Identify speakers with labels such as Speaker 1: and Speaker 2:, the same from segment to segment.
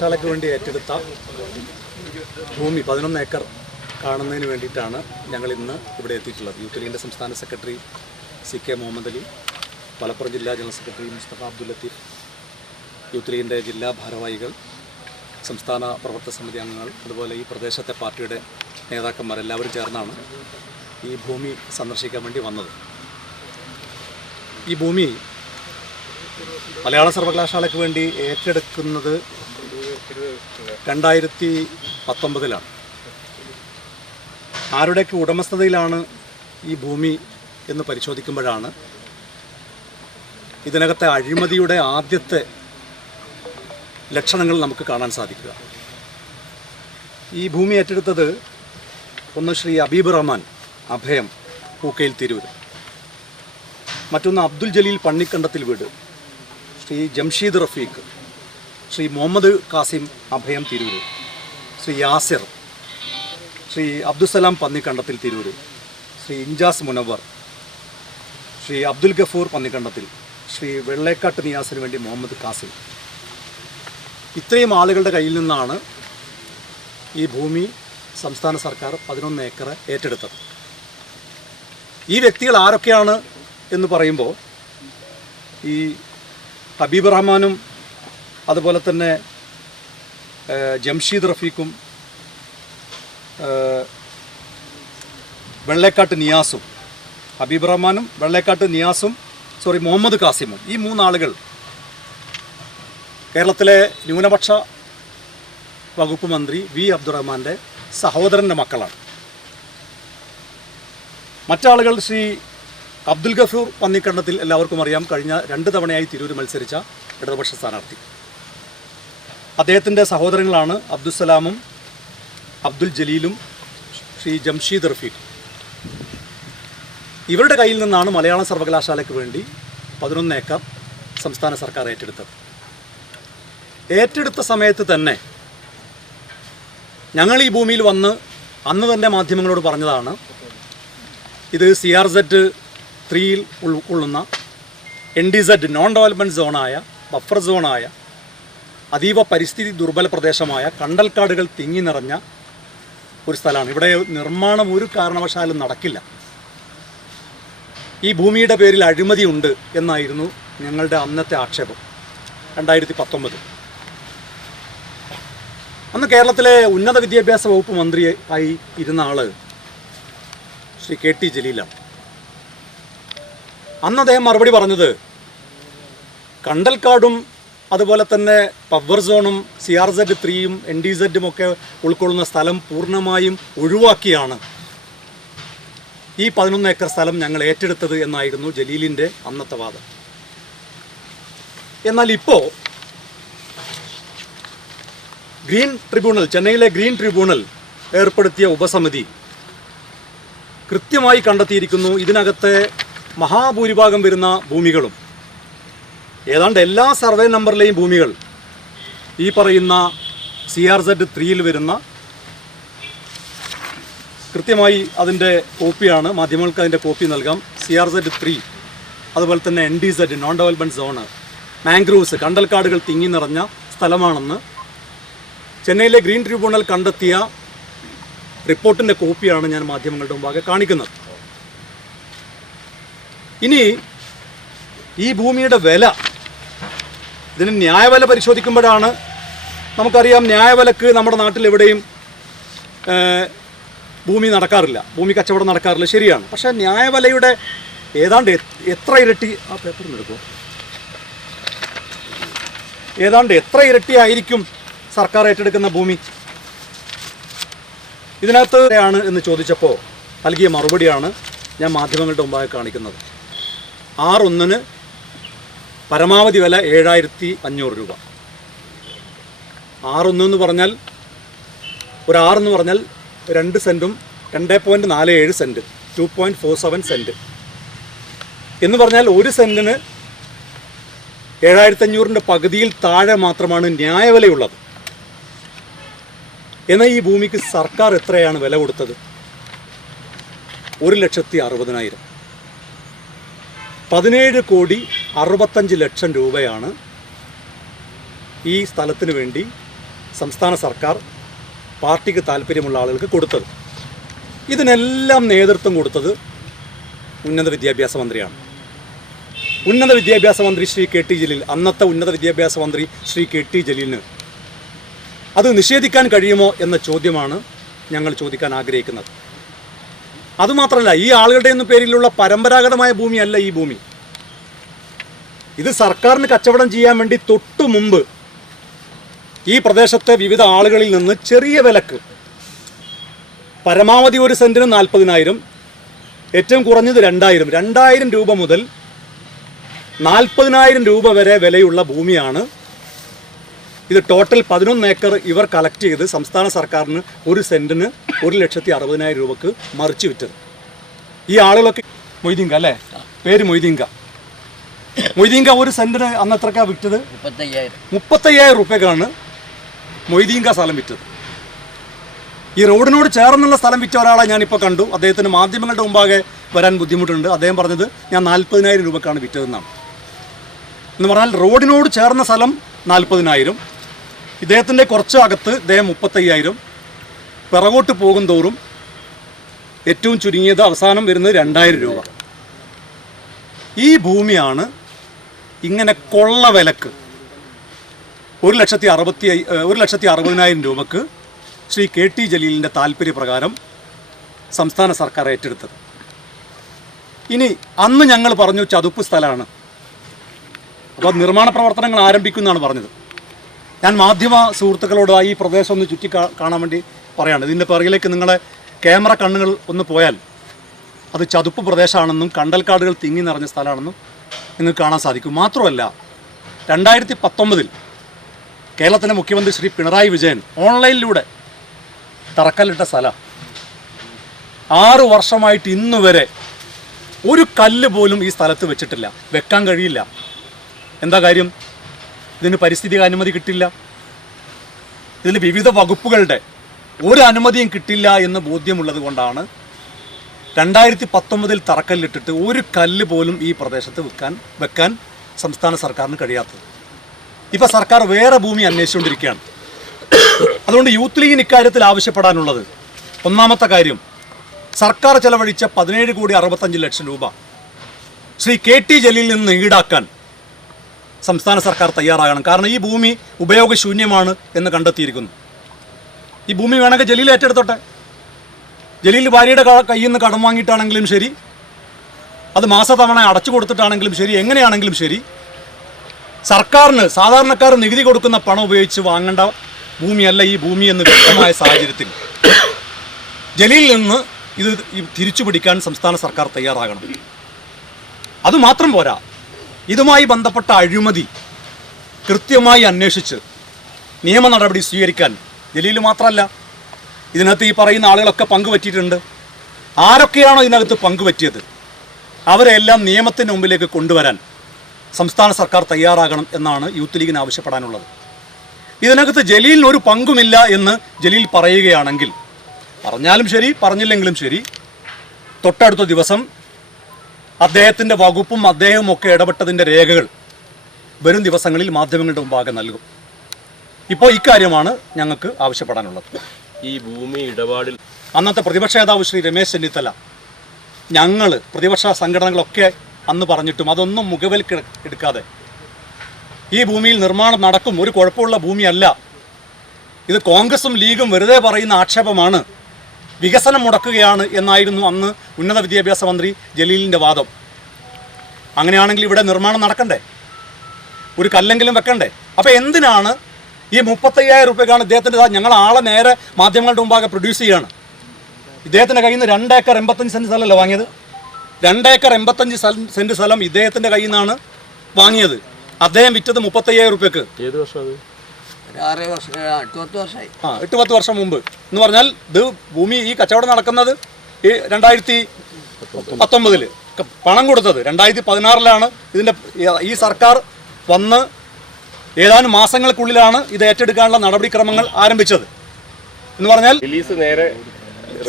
Speaker 1: ശാലയ്ക്ക് വേണ്ടി ഏറ്റെടുത്ത ഭൂമി പതിനൊന്ന് ഏക്കർ കാണുന്നതിന് വേണ്ടിയിട്ടാണ് ഞങ്ങൾ ഇന്ന് ഇവിടെ എത്തിയിട്ടുള്ളത്. യൂത്ത് ലീഗിന്റെ സംസ്ഥാന secretary C K Muhammad Ali Malappuram ജില്ലാ general secretary Mustafa Abdul Latheef youth ലീഗിന്റെ ജില്ലാ ഭാരവാഹികൾ സംസ്ഥാന പ്രവർത്തക സമിതി അംഗങ്ങൾ അതുപോലെ ഈ പ്രദേശത്തെ പാർട്ടിയുടെ നേതാക്കന്മാർ എല്ലാവരും ചേർന്നാണ് ഈ ഭൂമി സന്ദർശിക്കാൻ വേണ്ടി വന്നത്. ഈ ഭൂമി മലയാള സർവകലാശാലയ്ക്ക് വേണ്ടി ഏറ്റെടുക്കുന്നത് രണ്ടായിരത്തി പത്തൊമ്പതിലാണ്. ആരുടെയൊക്കെ ഉടമസ്ഥതയിലാണ് ഈ ഭൂമി എന്ന് പരിശോധിക്കുമ്പോഴാണ് ഇതിനകത്തെ അഴിമതിയുടെ ആദ്യത്തെ ലക്ഷണങ്ങൾ നമുക്ക് കാണാൻ സാധിക്കുക. ഈ ഭൂമി ഏറ്റെടുത്തത് ഒന്ന് ശ്രീ അബീബ് റഹ്മാൻ അഭയം പൂക്കയിൽ തിരൂർ മറ്റൊന്ന് അബ്ദുൽ ജലീൽ പണ്ണിക്കണ്ടത്തിൽ വീട് ശ്രീ ജംഷീദ് റഫീഖ്. ശ്രീ മുഹമ്മദ് കാസിം അഭയം തിരൂർ ശ്രീ യാസിർ ശ്രീ അബ്ദുസലാം പന്നിക്കണ്ടത്തിൽ തിരൂർ ശ്രീ ഇൻജാസ് മുനവർ ശ്രീ അബ്ദുൽ ഗഫൂർ പന്നിക്കണ്ടത്തിൽ ശ്രീ വെള്ളേക്കാട്ട് നിയാസിന് വേണ്ടി മുഹമ്മദ് കാസിം. ഇത്രയും ആളുകളുടെ കയ്യിൽ നിന്നാണ് ഈ ഭൂമി സംസ്ഥാന സർക്കാർ പതിനൊന്ന് ഏക്കർ ഏറ്റെടുത്തത്. ഈ വ്യക്തികൾ ആരൊക്കെയാണ് എന്ന് പറയുമ്പോൾ ഈ ഹബീബ് റഹ്മാനും അതുപോലെ തന്നെ ജംഷീദ് റഫീഖും വെള്ളേക്കാട്ട് നിയാസും ഹബീബ് റഹ്മാനും വെള്ളേക്കാട്ട് നിയാസും സോറി മുഹമ്മദ് കാസിമും ഈ മൂന്നാളുകൾ കേരളത്തിലെ ന്യൂനപക്ഷ വകുപ്പ് മന്ത്രി വി അബ്ദുറഹ്മാന്റെ സഹോദരന്റെ മക്കളാണ്. മറ്റാളുകൾ ശ്രീ അബ്ദുൽ ഗഫൂർ പന്നിക്കണ്ടത്തിൽ എല്ലാവർക്കും അറിയാം. കഴിഞ്ഞ രണ്ട് തവണയായി തിരൂർ മത്സരിച്ച ഇടതുപക്ഷ സ്ഥാനാർത്ഥി. അദ്ദേഹത്തിന്റെ സഹോദരങ്ങളാണ് അബ്ദുസലാമും അബ്ദുൽ ജലീലും ശ്രീ ജംഷീദ് റഫീഖ്. ഇവരുടെ കയ്യിൽ നിന്നാണ് മലയാള സർവകലാശാലയ്ക്ക് വേണ്ടി പതിനൊന്ന് ഏക്കർ സംസ്ഥാന സർക്കാർ ഏറ്റെടുത്തത്. ഏറ്റെടുത്ത സമയത്ത് തന്നെ ഞങ്ങൾ ഈ ഭൂമിയിൽ വന്ന് അന്ന് തന്നെ മാധ്യമങ്ങളോട് പറഞ്ഞതാണ് ഇത് സി ആർ സെഡ് ത്രീയിൽ ഉൾക്കൊള്ളുന്ന N D Z non development സോണായ buffer സോണായ അതീവ പരിസ്ഥിതി ദുർബല പ്രദേശമായ കണ്ടൽക്കാടുകൾ തിങ്ങി നിറഞ്ഞ ഒരു സ്ഥലമാണ്. ഇവിടെ നിർമ്മാണം ഒരു കാരണവശാലും നടക്കില്ല. ഈ ഭൂമിയുടെ പേരിൽ അഴിമതി ഉണ്ട് എന്നായിരുന്നു ഞങ്ങളുടെ അന്നത്തെ ആക്ഷേപം രണ്ടായിരത്തി പത്തൊമ്പത് അന്ന് കേരളത്തിലെ ഉന്നത വിദ്യാഭ്യാസ വകുപ്പ് മന്ത്രി ആയി ഇരുന്ന ആൾ ശ്രീ കെ ടി ജലീലാണ്. അന്ന് അദ്ദേഹം മറുപടി പറഞ്ഞത് കണ്ടൽക്കാടും അതുപോലെ തന്നെ പവർ സോണും സി ആർ സെഡ് ത്രീയും എൻ ഡി സെഡും ഒക്കെ ഉൾക്കൊള്ളുന്ന സ്ഥലം പൂർണമായും ഒഴിവാക്കിയാണ് ഈ പതിനൊന്ന് ഏക്കർ സ്ഥലം ഞങ്ങൾ ഏറ്റെടുത്തത് എന്നായിരുന്നു ജലീലിന്റെ അന്നത്തെ വാദം. എന്നാൽ ഇപ്പോൾ ഗ്രീൻ ട്രിബ്യൂണൽ ചെന്നൈയിലെ ഗ്രീൻ ട്രിബ്യൂണൽ ഏർപ്പെടുത്തിയ ഉപസമിതി കൃത്യമായി കണ്ടെത്തിയിരിക്കുന്നു. ഇതിനകത്തെ മഹാഭൂരിഭാഗം വരുന്ന ഭൂമികളും ഏതാണ്ട് എല്ലാ സർവേ നമ്പറിലെയും ഭൂമികൾ ഈ പറയുന്ന സി ആർ സെഡ് ത്രീയിൽ വരുന്ന കൃത്യമായി അതിന്റെ കോപ്പിയാണ്. മാധ്യമങ്ങൾക്ക് അതിന്റെ കോപ്പി നൽകാം. സി ആർ സെഡ് ത്രീ അതുപോലെ തന്നെ N D Z non development zone mangroves കണ്ടൽക്കാടുകൾ തിങ്ങി നിറഞ്ഞ സ്ഥലമാണെന്ന് ചെന്നൈയിലെ ഗ്രീൻ ട്രിബ്യൂണൽ കണ്ടെത്തിയ റിപ്പോർട്ടിന്റെ കോപ്പിയാണ് ഞാൻ മാധ്യമങ്ങളുടെ മുമ്പാകെ കാണിക്കുന്നത്. ഇനി ഈ ഭൂമിയുടെ വില ഇതിന് ന്യായവില പരിശോധിക്കുമ്പോഴാണ് നമുക്കറിയാം ന്യായവിലക്ക് നമ്മുടെ നാട്ടിൽ എവിടെയും ഭൂമി നടക്കാറില്ല. ഭൂമി കച്ചവടം നടക്കാറില്ല. ശരിയാണ്. പക്ഷേ ന്യായവിലയുടെ ഏതാണ്ട് എത്ര ഇരട്ടി ആ പേപ്പർ എടുക്കുമോ ഏതാണ്ട് എത്ര ഇരട്ടി ആയിരിക്കും സർക്കാർ ഏറ്റെടുക്കുന്ന ഭൂമി? ഇതിനകത്ത് ആണ് എന്ന് ചോദിച്ചപ്പോൾ നൽകിയ മറുപടിയാണ് ഞാൻ മാധ്യമങ്ങളുടെ മുമ്പായി കാണിക്കുന്നത്. ആറൊന്നിന് പരമാവധി വില ഏഴായിരത്തി അഞ്ഞൂറ് രൂപ. ആറൊന്ന് എന്ന് പറഞ്ഞാൽ ഒരു ആറെന്ന് പറഞ്ഞാൽ രണ്ട് സെന്റും രണ്ട് പോയിന്റ് നാല് ഏഴ് cent two point four seven cent എന്ന് പറഞ്ഞാൽ ഒരു സെന്റിന് ഏഴായിരത്തി അഞ്ഞൂറിന്റെ പകുതിയിൽ താഴെ മാത്രമാണ് ന്യായവിലയുള്ളത്. എന്നാൽ ഈ ഭൂമിക്ക് സർക്കാർ എത്രയാണ് വില കൊടുത്തത്? ഒരു ലക്ഷത്തി അറുപതിനായിരം. പതിനേഴ് കോടി അറുപത്തഞ്ച് ലക്ഷം രൂപയാണ് ഈ സ്ഥലത്തിന് വേണ്ടി സംസ്ഥാന സർക്കാർ പാർട്ടിക്ക് താല്പര്യമുള്ള ആളുകൾക്ക് കൊടുത്തത്. ഇതിനെല്ലാം നേതൃത്വം കൊടുത്തത് ഉന്നത വിദ്യാഭ്യാസ മന്ത്രിയാണ്. ഉന്നത വിദ്യാഭ്യാസ മന്ത്രി ശ്രീ കെ ടി ജലീൽ. അന്നത്തെ ഉന്നത വിദ്യാഭ്യാസ മന്ത്രി ശ്രീ കെ ടി ജലീലിന്. അത് നിഷേധിക്കാൻ കഴിയുമോ എന്ന ചോദ്യമാണ് ഞങ്ങൾ ചോദിക്കാൻ ആഗ്രഹിക്കുന്നത്. അതുമാത്രമല്ല ഈ ആളുകളുടെ ഒന്നും പേരിലുള്ള പരമ്പരാഗതമായ ഭൂമിയല്ല ഈ ഭൂമി. ഇത് സർക്കാരിന് കച്ചവടം ചെയ്യാൻ വേണ്ടി തൊട്ടു മുമ്പ് ഈ പ്രദേശത്തെ വിവിധ ആളുകളിൽ നിന്ന് ചെറിയ വിലക്ക് പരമാവധി ഒരു സെന്റിന് നാൽപ്പതിനായിരം ഏറ്റവും കുറഞ്ഞത് രണ്ടായിരം രണ്ടായിരം രൂപ മുതൽ നാൽപ്പതിനായിരം രൂപ വരെ വിലയുള്ള ഭൂമിയാണ് ഇത്. ടോട്ടൽ പതിനൊന്ന് ഏക്കർ ഇവർ കളക്ട് ചെയ്ത് സംസ്ഥാന സർക്കാരിന് ഒരു സെന്റിന് ഒരു ലക്ഷത്തി അറുപതിനായിരം രൂപക്ക് മറിച്ച് വിറ്റത്. ഈ ആളുകളൊക്കെ മൊയ്തീങ്ക അല്ലേ? പേര് മൊയ്തീങ്ക മൊയ്തീങ്ക ഒരു സെന്റിന് അന്ന് എത്രക്കാ വിറ്റത്?
Speaker 2: മുപ്പത്തയ്യായിരം.
Speaker 1: മുപ്പത്തയ്യായിരം റുപ്യക്കാണ് മൊയ്തീങ്ക സ്ഥലം വിറ്റത്. ഈ റോഡിനോട് ചേർന്നുള്ള സ്ഥലം വിറ്റ ഒരാളെ ഞാനിപ്പോൾ കണ്ടു. അദ്ദേഹത്തിന് മാധ്യമങ്ങളുടെ മുമ്പാകെ വരാൻ ബുദ്ധിമുട്ടുണ്ട്. അദ്ദേഹം പറഞ്ഞത് ഞാൻ നാൽപ്പതിനായിരം രൂപക്കാണ് വിറ്റതെന്നാണ്. എന്ന് പറഞ്ഞാൽ റോഡിനോട് ചേർന്ന സ്ഥലം നാൽപ്പതിനായിരം ഇദ്ദേഹത്തിന്റെ കുറച്ച് അകത്ത് ഇദ്ദേഹം മുപ്പത്തയ്യായിരം. പിറകോട്ട് പോകും തോറും ഏറ്റവും ചുരുങ്ങിയത് അവസാനം വരുന്നത് രണ്ടായിരം രൂപ. ഈ ഭൂമിയാണ് ഇങ്ങനെ കൊള്ള വിലക്ക് ഒരു ലക്ഷത്തി അറുപത്തി ഒരു ലക്ഷത്തി അറുപതിനായിരം രൂപക്ക് ശ്രീ കെ ടി ജലീലിന്റെ താല്പര്യപ്രകാരം സംസ്ഥാന സർക്കാർ ഏറ്റെടുത്തത്. ഇനി അന്ന് ഞങ്ങൾ പറഞ്ഞു ചതുപ്പ് സ്ഥലമാണ്. അപ്പോൾ നിർമ്മാണ പ്രവർത്തനങ്ങൾ ആരംഭിക്കുമെന്നാണ് പറഞ്ഞത്. ഞാൻ മാധ്യമ സുഹൃത്തുക്കളോട് ഈ പ്രദേശം ഒന്ന് ചുറ്റി കാണാൻ വേണ്ടി പറയാണ്. ഇതിന്റെ പിറകിലേക്ക് നിങ്ങളെ ക്യാമറ കണ്ണുകൾ ഒന്ന് പോയാൽ അത് ചതുപ്പ് പ്രദേശമാണെന്നും കണ്ടൽക്കാടുകൾ തിങ്ങി നിറഞ്ഞ സ്ഥലമാണെന്നും നിങ്ങൾക്ക് കാണാൻ സാധിക്കും. മാത്രമല്ല രണ്ടായിരത്തി പത്തൊമ്പതിൽ കേരളത്തിന്റെ മുഖ്യമന്ത്രി ശ്രീ പിണറായി വിജയൻ ഓൺലൈനിലൂടെ തറക്കല്ലിട്ട സ്ഥലം. ആറ് വർഷമായിട്ട് ഇന്ന് വരെ ഒരു കല്ല് പോലും ഈ സ്ഥലത്ത് വെച്ചിട്ടില്ല. വെക്കാൻ കഴിയില്ല. എന്താ കാര്യം? ഇതിന് പരിസ്ഥിതി അനുമതി കിട്ടില്ല. ഇതിന് വിവിധ വകുപ്പുകളുടെ ഒരു അനുമതിയും കിട്ടില്ല എന്ന് ബോധ്യമുള്ളത് കൊണ്ടാണ് രണ്ടായിരത്തി പത്തൊമ്പതിൽ തറക്കല്ലിട്ടിട്ട് ഒരു കല്ല് പോലും ഈ പ്രദേശത്ത് വെക്കാൻ വെക്കാൻ സംസ്ഥാന സർക്കാരിന് കഴിയാത്തത്. ഇപ്പം സർക്കാർ വേറെ ഭൂമി അന്വേഷിച്ചുകൊണ്ടിരിക്കുകയാണ്. അതുകൊണ്ട് യൂത്ത് ലീഗിന് ഇക്കാര്യത്തിൽ ആവശ്യപ്പെടാനുള്ളത് ഒന്നാമത്തെ കാര്യം സർക്കാർ ചെലവഴിച്ച പതിനേഴ് കോടി അറുപത്തഞ്ച് ലക്ഷം രൂപ ശ്രീ കെ ടി ജലീലിൽ നിന്ന് ഈടാക്കാൻ സംസ്ഥാന സർക്കാർ തയ്യാറാകണം. കാരണം ഈ ഭൂമി ഉപയോഗശൂന്യമാണ് എന്ന് കണ്ടെത്തിയിരിക്കുന്നു. ഈ ഭൂമി വേണമെങ്കിൽ ജലീൽ ഏറ്റെടുത്തോട്ടെ. ജലീൽ ഭാര്യയുടെ കയ്യിൽ നിന്ന് കടം വാങ്ങിയിട്ടാണെങ്കിലും ശരി. അത് മാസത്തവണ അടച്ചു കൊടുത്തിട്ടാണെങ്കിലും ശരി. എങ്ങനെയാണെങ്കിലും ശരി. സർക്കാരിന് സാധാരണക്കാർ നികുതി കൊടുക്കുന്ന പണം ഉപയോഗിച്ച് വാങ്ങേണ്ട ഭൂമിയല്ല ഈ ഭൂമി എന്ന് വ്യക്തമായ സാഹചര്യത്തിൽ. ജലീലിൽ നിന്ന് ഇത് തിരിച്ചു പിടിക്കാൻ സംസ്ഥാന സർക്കാർ തയ്യാറാകണം. അതുമാത്രം പോരാ. ഇതുമായി ബന്ധപ്പെട്ട അഴിമതി കൃത്യമായി അന്വേഷിച്ച് നിയമ നടപടി സ്വീകരിക്കാൻ ജലീൽ മാത്രമല്ല ഇതിനകത്ത് ഈ പറയുന്ന ആളുകളൊക്കെ പങ്കുപറ്റിയിട്ടുണ്ട്. ആരൊക്കെയാണോ ഇതിനകത്ത് പങ്കുപറ്റിയത്? അവരെല്ലാം നിയമത്തിന് മുമ്പിലേക്ക് കൊണ്ടുവരാൻ സംസ്ഥാന സർക്കാർ തയ്യാറാകണം എന്നാണ് യൂത്ത് ലീഗിന് ആവശ്യപ്പെടാനുള്ളത്. ഇതിനകത്ത് ജലീലിന് ഒരു പങ്കുമില്ല എന്ന് ജലീൽ പറയുകയാണെങ്കിൽ പറഞ്ഞാലും ശരി പറഞ്ഞില്ലെങ്കിലും ശരി തൊട്ടടുത്ത ദിവസം അദ്ദേഹത്തിന്റെ വകുപ്പും അദ്ദേഹവും ഒക്കെ ഇടപെട്ടതിന്റെ രേഖകൾ വരും ദിവസങ്ങളിൽ മാധ്യമങ്ങളുടെ മുമ്പാകെ നൽകും. ഇപ്പോൾ ഇക്കാര്യമാണ് ഞങ്ങൾക്ക് ആവശ്യപ്പെടാനുള്ളത്.
Speaker 3: ഈ ഭൂമി ഇടപാടിൽ
Speaker 1: അന്നത്തെ പ്രതിപക്ഷ നേതാവ് ശ്രീ രമേശ് ചെന്നിത്തല ഞങ്ങൾ പ്രതിപക്ഷ സംഘടനകളൊക്കെ അന്ന് പറഞ്ഞിട്ടും അതൊന്നും മുഖവിലേക്ക് എടുക്കാതെ ഈ ഭൂമിയിൽ നിർമ്മാണം നടക്കും ഒരു കുഴപ്പമുള്ള ഭൂമിയല്ല. ഇത് കോൺഗ്രസും ലീഗും വെറുതെ പറയുന്ന ആക്ഷേപമാണ്. വികസനം മുടക്കുകയാണ് എന്നായിരുന്നു അന്ന് ഉന്നത വിദ്യാഭ്യാസ മന്ത്രി ജലീലിന്റെ വാദം. അങ്ങനെയാണെങ്കിൽ ഇവിടെ നിർമ്മാണം നടക്കണ്ടേ? ഒരു കല്ലെങ്കിലും വെക്കണ്ടേ? അപ്പോൾ എന്തിനാണ് ഈ മുപ്പത്തയ്യായിരം റുപ്യക്കാണ് ഇദ്ദേഹത്തിന്റെ ഞങ്ങൾ ആളെ നേരെ മാധ്യമങ്ങളുടെ മുമ്പാകെ പ്രൊഡ്യൂസ് ചെയ്യാണ്. ഇദ്ദേഹത്തിന്റെ കയ്യിൽ നിന്ന് രണ്ടേക്കർ എൺപത്തഞ്ച് സെന്റ് സ്ഥലമല്ലേ വാങ്ങിയത്? രണ്ടേക്കർ എൺപത്തഞ്ച് സെന്റ് സെന്റ് സ്ഥലം ഇദ്ദേഹത്തിന്റെ കയ്യിൽ നിന്നാണ് വാങ്ങിയത്. അദ്ദേഹം വിറ്റത് മുപ്പത്തയ്യായിരം റുപ്യക്ക്
Speaker 3: ഏത് വർഷം
Speaker 2: ആ, എട്ട് പത്ത്
Speaker 1: വർഷം മുമ്പ്. എന്ന് പറഞ്ഞാൽ ഇത് ഭൂമി ഈ കച്ചവടം നടക്കുന്നത് ഈ രണ്ടായിരത്തി പത്തൊമ്പതിൽ. പണം കൊടുത്തത്. രണ്ടായിരത്തി പതിനാറിലാണ് ഇതിന്റെ ഈ സർക്കാർ വന്ന് ഏതാനും മാസങ്ങൾക്കുള്ളിലാണ് ഇത് ഏറ്റെടുക്കാനുള്ള നടപടിക്രമങ്ങൾ ആരംഭിച്ചത്. എന്ന് പറഞ്ഞാൽ
Speaker 3: റിലീസ് നേരെ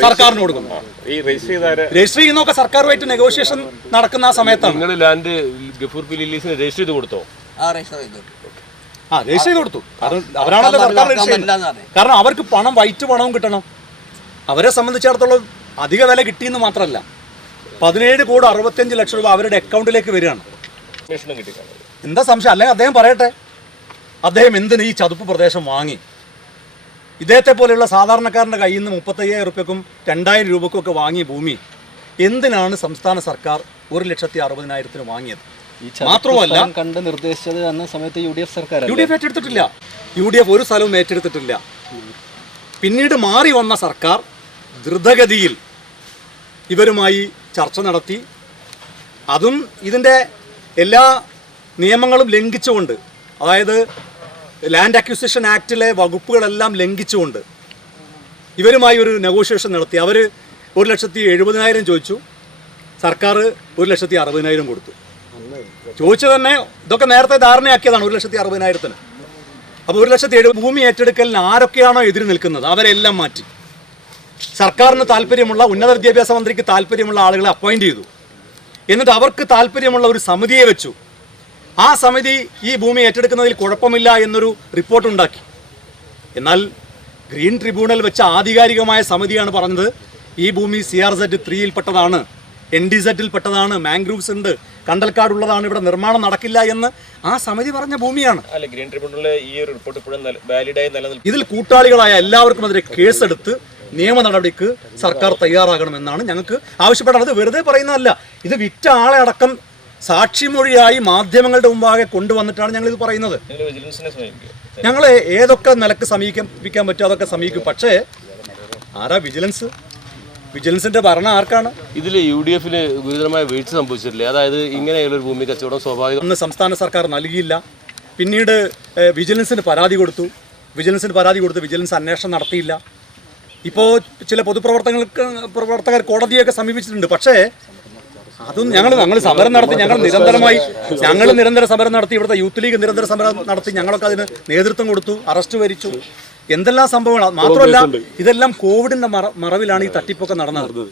Speaker 1: സർക്കാരിന് കൊടുക്കുന്നു
Speaker 3: ഈ രജിസ്റ്റർ
Speaker 1: ചെയ്യുന്നൊക്കെ സർക്കാരുമായിട്ട് നെഗോഷിയേഷൻ നടക്കുന്ന ആ സമയത്താണ്.
Speaker 3: നിങ്ങൾ ലാൻഡ് ഗഫൂർ പി റിലീസിന് രജിസ്റ്റർ ചെയ്ത് കൊടുത്തോ?
Speaker 2: ആ രജിസ്റ്റർ ചെയ്തു
Speaker 1: ആ രജിസ്റ്റർ ചെയ്ത് കൊടുത്തു. കാരണം അവരാണല്ലോ സർക്കാർ രജിസ്റ്റർ ചെയ്യുന്നത്. കാരണം അവർക്ക് പണം വൈറ്റ് പണവും കിട്ടണം. അവരെ സംബന്ധിച്ചിടത്തോളം അധിക വില കിട്ടിയെന്ന് മാത്രമല്ല പതിനേഴ് കോടി അറുപത്തിയഞ്ച് ലക്ഷം രൂപ അവരുടെ അക്കൗണ്ടിലേക്ക് വരികയാണ്. എന്താ സംശയം? അല്ലെങ്കിൽ അദ്ദേഹം പറയട്ടെ. അദ്ദേഹം എന്തിന് ഈ ചതുപ്പ് പ്രദേശം വാങ്ങി? ഇദ്ദേഹത്തെ പോലെയുള്ള സാധാരണക്കാരന്റെ കയ്യിൽ നിന്ന് മുപ്പത്തയ്യായിരം റുപ്യക്കും രണ്ടായിരം രൂപക്കും ഒക്കെ വാങ്ങിയ ഭൂമി എന്തിനാണ് സംസ്ഥാന സർക്കാർ ഒരു ലക്ഷത്തി അറുപതിനായിരത്തിന് വാങ്ങിയത്? മാത്രമല്ല
Speaker 4: കണ്ട് നിർദ്ദേശിച്ചത് അന്ന സമയത്ത് യു ഡി എഫ് സർക്കാർ
Speaker 1: യു ഡി എഫ് ഏറ്റെടുത്തിട്ടില്ല. യു ഡി എഫ് ഒരു സ്ഥലവും ഏറ്റെടുത്തിട്ടില്ല. പിന്നീട് മാറി വന്ന സർക്കാർ ദ്രുതഗതിയിൽ ഇവരുമായി ചർച്ച നടത്തി. അതും ഇതിന്റെ എല്ലാ നിയമങ്ങളും ലംഘിച്ചുകൊണ്ട് അതായത് ലാൻഡ് അക്വിസിഷൻ ആക്ടിലെ വകുപ്പുകളെല്ലാം ലംഘിച്ചുകൊണ്ട് ഇവരുമായി ഒരു നെഗോഷിയേഷൻ നടത്തി. അവർ ഒരു ലക്ഷത്തി എഴുപതിനായിരം ചോദിച്ചു. സർക്കാർ ഒരു ലക്ഷത്തി അറുപതിനായിരം കൊടുത്തു. ചോദിച്ചു തന്നെ ഇതൊക്കെ നേരത്തെ ധാരണയാക്കിയതാണ് ഒരു ലക്ഷത്തി അറുപതിനായിരത്തിന്. അപ്പോൾ ഒരു ലക്ഷത്തി എഴുപത് ഭൂമി ഏറ്റെടുക്കലിന് ആരൊക്കെയാണോ എതിര് നിൽക്കുന്നത്? അവരെല്ലാം മാറ്റി. സർക്കാരിന് താല്പര്യമുള്ള ഉന്നത വിദ്യാഭ്യാസ മന്ത്രിക്ക് താല്പര്യമുള്ള ആളുകളെ അപ്പോയിന്റ് ചെയ്തു. എന്നിട്ട് അവർക്ക് താല്പര്യമുള്ള ഒരു സമിതിയെ വെച്ചു. ആ സമിതി ഈ ഭൂമി ഏറ്റെടുക്കുന്നതിൽ കുഴപ്പമില്ല എന്നൊരു റിപ്പോർട്ട് ഉണ്ടാക്കി. എന്നാൽ ഗ്രീൻ ട്രിബ്യൂണൽ വെച്ച ആധികാരികമായ സമിതിയാണ് പറഞ്ഞത് ഈ ഭൂമി സി ആർ സെഡ് ത്രീയിൽപ്പെട്ടതാണ് എൻ ഡി സെഡിൽ പെട്ടതാണ് മാംഗ്രൂവ്സ് ഉണ്ട് കണ്ടൽക്കാടുള്ളതാണ് ഇവിടെ നിർമ്മാണം നടക്കില്ല എന്ന് ആ സമിതി പറഞ്ഞ ഭൂമിയാണ്.
Speaker 3: അല്ല ഗ്രീൻ ഈ ഒരു റിപ്പോർട്ട് ഇപ്പോഴും വാലിഡായി നിലനിൽക്കും.
Speaker 1: ഇതിൽ കൂട്ടാളികളായ എല്ലാവർക്കും അതിരെ കേസെടുത്ത് നിയമ നടപടിക്ക് സർക്കാർ തയ്യാറാകണമെന്നാണ് ഞങ്ങൾക്ക് ആവശ്യപ്പെടാറ് വെറുതെ പറയുന്നതല്ല. ഇത് വിറ്റ ആളെ അടക്കം സാക്ഷിമൊഴിയായി മാധ്യമങ്ങളുടെ മുമ്പാകെ കൊണ്ടുവന്നിട്ടാണ് ഞങ്ങൾ ഇത് പറയുന്നത്. ഞങ്ങൾ ഏതൊക്കെ നിലയ്ക്ക് സമീപിക്കാൻ പറ്റുമോ അതൊക്കെ സമീപിക്കും. പക്ഷേ ആരാ വിജിലൻസ്? വിജിലൻസിന്റെ ഭരണം ആർക്കാണ്?
Speaker 5: ഇതിൽ യു ഡി എഫിന് ഗുരുതരമായ വീഴ്ച സംഭവിച്ചിട്ടില്ലേ? അതായത് ഇങ്ങനെയുള്ള ഒരു ഭൂമി കച്ചവടം സ്വാഭാവികം
Speaker 1: അന്ന് സംസ്ഥാന സർക്കാർ നൽകിയില്ല. പിന്നീട് വിജിലൻസിന് പരാതി കൊടുത്തു. വിജിലൻസിന് പരാതി കൊടുത്തു വിജിലൻസ് അന്വേഷണം നടത്തിയില്ല. ഇപ്പോൾ ചില പൊതുപ്രവർത്തകർക്ക് പ്രവർത്തകർ കോടതിയൊക്കെ സമീപിച്ചിട്ടുണ്ട്. പക്ഷേ അതും ഞങ്ങൾ ഞങ്ങൾ സമരം നടത്തി ഞങ്ങൾ നിരന്തരമായി ഞങ്ങൾ നിരന്തര സമരം നടത്തി ഇവിടുത്തെ യൂത്ത് ലീഗ് നിരന്തര സമരം നടത്തി ഞങ്ങളൊക്കെ അതിന് നേതൃത്വം കൊടുത്തു അറസ്റ്റ് വരിച്ചു. എന്തെല്ലാം സംഭവങ്ങളാണ് മാത്രമല്ല ഇതെല്ലാം കോവിഡിന്റെ മറവിലാണ് ഈ തട്ടിപ്പൊക്കെ നടന്നത്.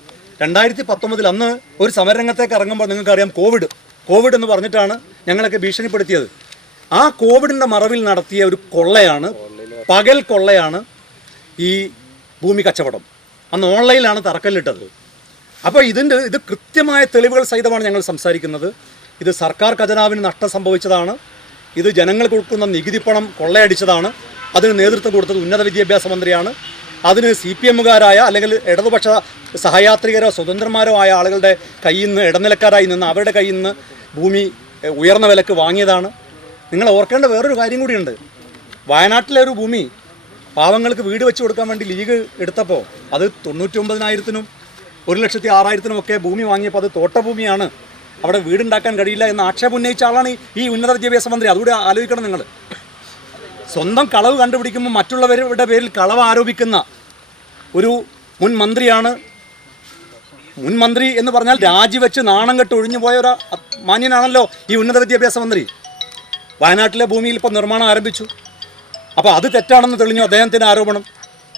Speaker 1: രണ്ടായിരത്തി പത്തൊമ്പതിൽ അന്ന് ഒരു സമരരംഗത്തേക്ക് ഇറങ്ങുമ്പോൾ നിങ്ങൾക്കറിയാം കോവിഡ്. കോവിഡ് എന്ന് പറഞ്ഞിട്ടാണ് ഞങ്ങളൊക്കെ ഭീഷണിപ്പെടുത്തിയത്. ആ കോവിഡിന്റെ മറവിൽ നടത്തിയ ഒരു കൊള്ളയാണ് പകൽ കൊള്ളയാണ് ഈ ഭൂമി കച്ചവടം. അന്ന് ഓൺലൈനിലാണ് തറക്കല്ലിട്ടത്. അപ്പോൾ ഇതിന്റെ ഇത് കൃത്യമായ തെളിവുകൾ സഹിതമാണ് ഞങ്ങൾ സംസാരിക്കുന്നത്. ഇത് സർക്കാർ ഖജനാവിന് നഷ്ടം സംഭവിച്ചതാണ്. ഇത് ജനങ്ങൾ കൊടുക്കുന്ന നികുതി പണം കൊള്ളയടിച്ചതാണ്. അതിന് നേതൃത്വം കൊടുത്തത് ഉന്നത വിദ്യാഭ്യാസ മന്ത്രിയാണ്. അതിന് സി പി എമ്മുകാരായ അല്ലെങ്കിൽ ഇടതുപക്ഷ സഹയാത്രികരോ സ്വതന്ത്രന്മാരോ ആയ ആളുകളുടെ കയ്യിൽ നിന്ന് ഇടനിലക്കാരായി നിന്ന് അവരുടെ കയ്യിൽ നിന്ന് ഭൂമി ഉയർന്ന വിലക്ക് വാങ്ങിയതാണ്. നിങ്ങൾ ഓർക്കേണ്ട വേറൊരു കാര്യം കൂടിയുണ്ട്. വയനാട്ടിലെ ഒരു ഭൂമി പാവങ്ങൾക്ക് വീട് വെച്ച് കൊടുക്കാൻ വേണ്ടി ലീഗ് എടുത്തപ്പോൾ അത് തൊണ്ണൂറ്റി ഒമ്പതിനായിരത്തിനും ഒരു ലക്ഷത്തി ആറായിരത്തിനുമൊക്കെ ഭൂമി വാങ്ങിയപ്പോൾ അത് തോട്ടഭൂമിയാണ്. അവിടെ വീടുണ്ടാക്കാൻ കഴിയില്ല എന്ന് ആക്ഷേപം ഉന്നയിച്ച ആളാണ് ഈ- ഉന്നത വിദ്യാഭ്യാസ മന്ത്രി. അതുകൂടി ആലോചിക്കണം നിങ്ങൾ. സ്വന്തം കളവ് കണ്ടുപിടിക്കുമ്പോൾ മറ്റുള്ളവരുടെ പേരിൽ കളവ് ആരോപിക്കുന്ന ഒരു മുൻ മന്ത്രിയാണ്. മുൻ മന്ത്രി എന്ന് പറഞ്ഞാൽ രാജിവെച്ച് നാണം കെട്ട് ഒഴിഞ്ഞു പോയ ഒരു മാന്യനാണല്ലോ ഈ ഉന്നത വിദ്യാഭ്യാസ മന്ത്രി. വയനാട്ടിലെ ഭൂമിയിൽ ഇപ്പോൾ നിർമ്മാണം ആരംഭിച്ചു. അപ്പോൾ അത് തെറ്റാണെന്ന് തെളിഞ്ഞു അദ്ദേഹത്തിന്റെ ആരോപണം.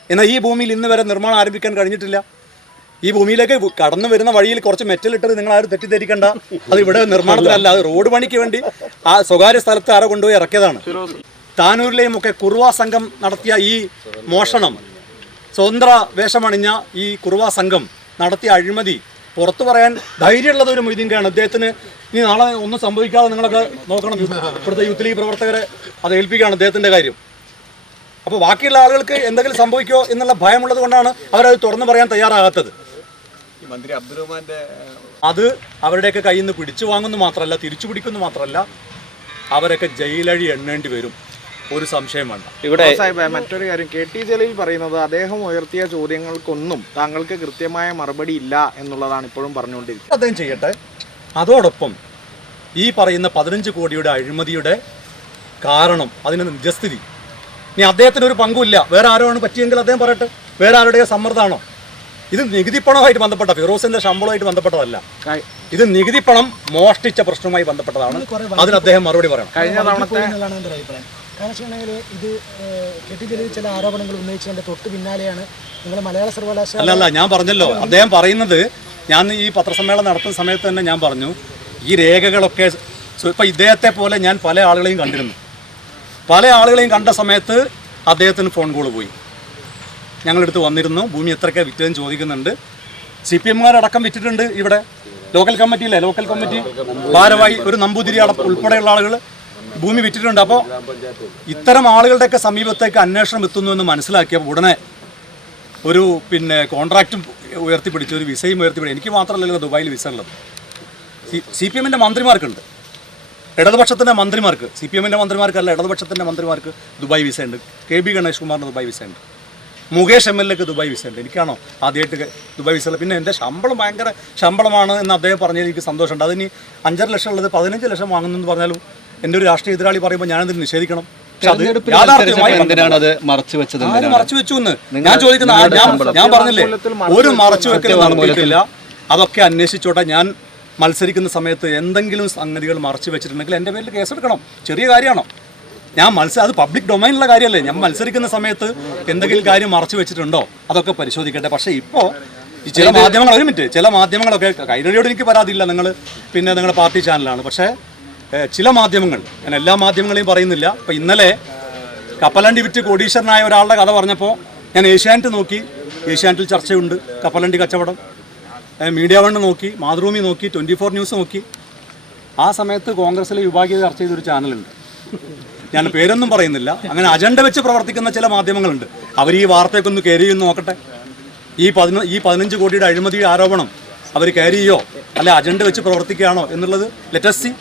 Speaker 1: എന്നാൽ ഈ ഭൂമിയിൽ ഇന്ന് വരെ നിർമ്മാണം ആരംഭിക്കാൻ കഴിഞ്ഞിട്ടില്ല. ഈ ഭൂമിയിലേക്ക് കടന്നു വരുന്ന വഴിയിൽ കുറച്ച് മെറ്റൽ ഇട്ടത് നിങ്ങൾ ആരും തെറ്റിദ്ധരിക്കണ്ട. അത് ഇവിടെ നിർമ്മാണത്തിലല്ല അത് റോഡ് പണിക്ക് വേണ്ടി ആ സ്വകാര്യ സ്ഥലത്ത് ആരോ കൊണ്ടുപോയി ഇറക്കിയതാണ്. താനൂരിലെയും ഒക്കെ കുറുവാ സംഘം നടത്തിയ ഈ മോഷണം സ്വതന്ത്ര വേഷമണിഞ്ഞ ഈ കുറുവാ സംഘം നടത്തിയ അഴിമതി പുറത്തു പറയാൻ ധൈര്യമുള്ളത് ഒരു മൊയ്തിങ്കയാണ് അദ്ദേഹത്തിന് ഇനി നാളെ ഒന്നും സംഭവിക്കാതെ നിങ്ങളൊക്കെ നോക്കണം. ഇവിടുത്തെ യൂത്ത് ലീഗ് പ്രവർത്തകരെ അത് ഏൽപ്പിക്കുകയാണ് അദ്ദേഹത്തിന്റെ കാര്യം. അപ്പോൾ ബാക്കിയുള്ള ആളുകൾക്ക് എന്തെങ്കിലും സംഭവിക്കുമോ എന്നുള്ള ഭയമുള്ളത് കൊണ്ടാണ് അവരത് തുറന്നു പറയാൻ തയ്യാറാകാത്തത്.
Speaker 6: മന്ത്രി അബ്ദുറഹ്മാന്റെ
Speaker 1: അത് അവരുടെയൊക്കെ കയ്യിൽ നിന്ന് പിടിച്ചു വാങ്ങുന്നു മാത്രമല്ല തിരിച്ചു പിടിക്കുന്നു മാത്രമല്ല അവരൊക്കെ ജയിലഴി എണ്ണേണ്ടി വരും. ഒരു സംശയം വേണ്ട.
Speaker 3: ഇവിടെ
Speaker 6: മറ്റൊരു കാര്യം കെ ടി ജലീൽ പറയുന്നത് അദ്ദേഹം ഉയർത്തിയ ചോദ്യങ്ങൾക്കൊന്നും താങ്കൾക്ക് കൃത്യമായ മറുപടി ഇല്ല എന്നുള്ളതാണ് ഇപ്പോഴും പറഞ്ഞുകൊണ്ടിരിക്കുന്നത്.
Speaker 1: അദ്ദേഹം ചെയ്യട്ടെ. അതോടൊപ്പം ഈ പറയുന്ന പതിനഞ്ച് കോടിയുടെ അഴിമതിയുടെ കാരണം അതിന് നിജസ്ഥിതി. ഇനി അദ്ദേഹത്തിന് ഒരു പങ്കുമില്ല വേറെ ആരോ ആണ് പറ്റിയെങ്കിൽ അദ്ദേഹം പറയട്ടെ. വേറെ ആരുടെയോ സമ്മർദ്ദമാണോ? ഇത് നികുതി പണവുമായിട്ട് ബന്ധപ്പെട്ട ഫിറോസിന്റെ ശമ്പളമായിട്ട് ബന്ധപ്പെട്ടതല്ല. ഇത് നികുതി പണം മോഷ്ടിച്ച പ്രശ്നവുമായി ബന്ധപ്പെട്ടതാണ്. അതിന് അദ്ദേഹം മറുപടി പറയണം.
Speaker 6: കഴിഞ്ഞ തവണത്തെ
Speaker 7: കാരണം വെച്ചിട്ടുണ്ടെങ്കിൽ ഇത് ചില ആരോപണങ്ങൾ ഉന്നയിച്ചതിന്റെ തൊട്ട് പിന്നാലെയാണ് നിങ്ങൾ മലയാള സർവകലാശാല
Speaker 1: അല്ല അല്ല ഞാൻ പറഞ്ഞല്ലോ. അദ്ദേഹം പറയുന്നത് ഞാൻ ഈ പത്രസമ്മേളനം നടത്തുന്ന സമയത്ത് തന്നെ ഞാൻ പറഞ്ഞു ഈ രേഖകളൊക്കെ ഇപ്പൊ ഇദ്ദേഹത്തെ പോലെ ഞാൻ പല ആളുകളെയും കണ്ടിരുന്നു. പല ആളുകളെയും കണ്ട സമയത്ത് അദ്ദേഹത്തിന് ഫോൺ കോൾ പോയി. ഞങ്ങളടുത്ത് വന്നിരുന്നു. ഭൂമി എത്രയൊക്കെ വിറ്റതെന്ന് ചോദിക്കുന്നുണ്ട്. സി പി എമ്മുകാരടക്കം വിറ്റിട്ടുണ്ട് ഇവിടെ. ലോക്കൽ കമ്മിറ്റിയിലെ ലോക്കൽ കമ്മിറ്റി? ഭാരവായി ഒരു നമ്പൂതിരി അടക്കം ഉൾപ്പെടെയുള്ള ആളുകൾ ഭൂമി വിറ്റിട്ടുണ്ട്. അപ്പോൾ ഇത്തരം ആളുകളുടെയൊക്കെ സമീപത്തേക്ക് അന്വേഷണം എത്തുന്നു എന്ന് മനസ്സിലാക്കിയപ്പോൾ ഉടനെ ഒരു പിന്നെ കോൺട്രാക്റ്റും ഉയർത്തിപ്പിടിച്ച് ഒരു വിസയും ഉയർത്തിപ്പിടിച്ചു എനിക്ക് മാത്രമല്ലല്ലോ ദുബായിൽ വിസ ഉള്ളത്. സി പി എമ്മിന്റെ മന്ത്രിമാർക്കുണ്ട്. ഇടതുപക്ഷത്തിന്റെ മന്ത്രിമാർക്ക് സി പി എമ്മിന്റെ മന്ത്രിമാർക്കല്ല ഇടതുപക്ഷത്തിന്റെ മന്ത്രിമാർക്ക് ദുബായ് വിസയുണ്ട്. കെ ബി ഗണേഷ് കുമാറിന് ദുബായ് വിസ ഉണ്ട് മുകേഷ് എം എൽ എക്ക് ദുബായ് വിസ ഉണ്ട്. എനിക്കാണോ ആദ്യമായിട്ട് ദുബായ് വിസ പിന്നെ എന്റെ ശമ്പളം ഭയങ്കര ശമ്പളമാണ് എന്ന് അദ്ദേഹം പറഞ്ഞതിൽ എനിക്ക് സന്തോഷമുണ്ട്. അതിന് അഞ്ചര ലക്ഷം ഉള്ളത് പതിനഞ്ച് ലക്ഷം വാങ്ങുന്നു എന്ന് പറഞ്ഞാലും എന്റെ ഒരു രാഷ്ട്രീയ എതിരാളി പറയുമ്പോൾ ഞാനതിന് നിഷേധിക്കണം?
Speaker 4: മറച്ചു വെച്ചത്?
Speaker 1: വെച്ചു എന്ന്? ഞാൻ ചോദിക്കുന്ന ഞാൻ ഞാൻ പറഞ്ഞില്ലേ ഒരു മറച്ചു വെക്കൽ നടത്തിയിട്ടില്ല അതൊക്കെ അന്വേഷിച്ചോട്ടെ. ഞാൻ മത്സരിക്കുന്ന സമയത്ത് എന്തെങ്കിലും സംഗതികൾ മറച്ചു വെച്ചിട്ടുണ്ടെങ്കിൽ എന്റെ പേരിൽ കേസെടുക്കണം. ചെറിയ കാര്യമാണോ? ഞാൻ മത്സരം അത് പബ്ലിക് ഡൊമൈനുള്ള കാര്യമല്ലേ? ഞാൻ മത്സരിക്കുന്ന സമയത്ത് എന്തെങ്കിലും കാര്യം മറച്ചു വെച്ചിട്ടുണ്ടോ? അതൊക്കെ പരിശോധിക്കട്ടെ. പക്ഷേ ഇപ്പോൾ ഈ ചില മാധ്യമങ്ങൾ ഒരു മിനിറ്റ് ചില മാധ്യമങ്ങളൊക്കെ കൈരളിയോട് എനിക്ക് പരാതിയില്ല. നിങ്ങൾ പിന്നെ നിങ്ങളുടെ പാർട്ടി ചാനലാണ് പക്ഷേ ചില മാധ്യമങ്ങൾ ഞാൻ എല്ലാ മാധ്യമങ്ങളെയും പറയുന്നില്ല. അപ്പോൾ ഇന്നലെ കപ്പലണ്ടി വിറ്റ് കോടീശ്വരനായ ഒരാളുടെ കഥ പറഞ്ഞപ്പോൾ ഞാൻ ഏഷ്യാനെറ്റ് നോക്കി. ഏഷ്യാനെറ്റിൽ ചർച്ചയുണ്ട്. കപ്പലണ്ടി കച്ചവടം. മീഡിയ വണ്ണ് നോക്കി. മാതൃഭൂമി നോക്കി. ട്വന്റി ഫോർ ന്യൂസ് നോക്കി. ആ സമയത്ത് കോൺഗ്രസ്സിലെ വിഭാഗീയത ചർച്ച ചെയ്തൊരു ചാനലുണ്ട് ഞാൻ പേരൊന്നും പറയുന്നില്ല. അങ്ങനെ അജണ്ട വെച്ച് പ്രവർത്തിക്കുന്ന ചില മാധ്യമങ്ങളുണ്ട്. അവർ ഈ വാർത്തയൊക്കെ ഒന്ന് കയറി നോക്കട്ടെ. ഈ പതിന ഈ പതിനഞ്ച് കോടിയുടെ അഴിമതി ആരോപണം അവർ കയറിയോ അല്ലെ അജണ്ട വെച്ച് പ്രവർത്തിക്കുകയാണോ എന്നുള്ളത് ലെറ്റസ്റ്റ് സി